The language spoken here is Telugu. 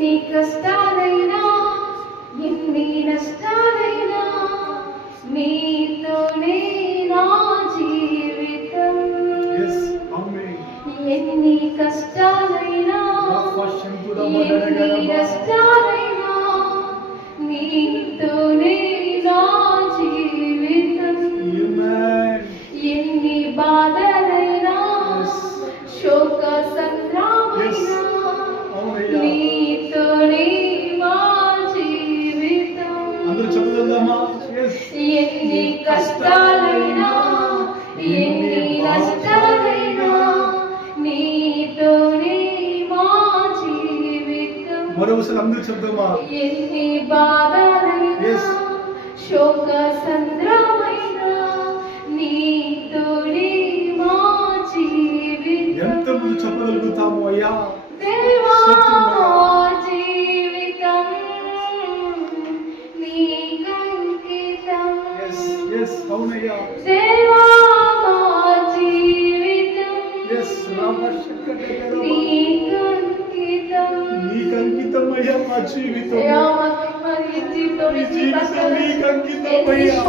ఎన్ని కష్టాలైనా ఎన్ని నష్టాలైనా నీతోనే నా జీవితం. ఎన్ని కష్టాలైనా ఎన్ని నష్టాలైనా నీతోనే నా జీవితం. ఎన్ని బాధలైనా శోక సంగ్రామైనా నీతోనే మా జీవితం. ఎన్ని కష్టాలైనా ఎన్ని నష్టాలైనా నీతోనే మా జీవితం. మరోసారి అందరూ చెప్దామా? ఎన్ని బాధలైనా శోక సంద్రమైనా నీతోనే మా జీవితం. ఎంత ముందు చెప్పగలుగుతాము అయ్యా? దేవా జీవితం నీకంకితం. అవునయ్యా. దేవా జీవితం నీకంకితం అయ్యా. మా జీవితం నీకంకితం అయ్యా.